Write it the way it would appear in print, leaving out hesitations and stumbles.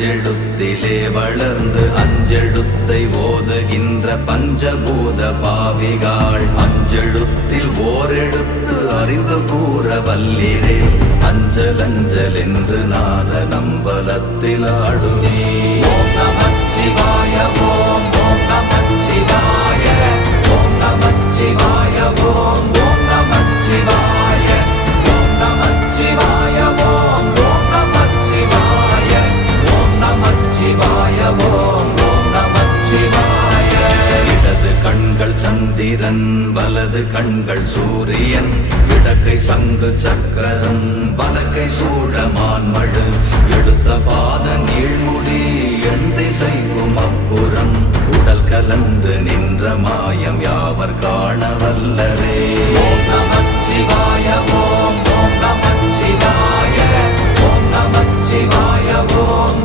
அஞ்செழுத்திலே வளர்ந்து அஞ்செழுத்தை ஓதுகின்ற பஞ்சபூத பாவிகாள் அஞ்செழுத்தில் ஓரெழுத்து அறிந்து கூற வல்லிரே அஞ்சல் அஞ்சல் என்று நாத நம்பலத்தில் ஆடுவே. ஓம் நமச்சிவாய ஓம் ஓம் நமச்சிவாய ஓம் நமச்சிவாய ஓம் ஓம் நமச்சிவாய ஓம் நமச்சிவாய ஓம் ஓம் நமச்சிவாய ஓம் நமச்சிவாய ஓம் ஓம் நமச்சிவாய. இடது கண்கள் சந்திரன் வலது கண்கள் சூரியன் இடக்கை சங்கு சக்கரம் வலக்கை சூழமான்மழு எடுத்த பாத நீழ்முடி எண் திசைக்கும் அப்புறம் உடல் கலந்து நின்ற மாயம் யாவர் காண வல்லரே.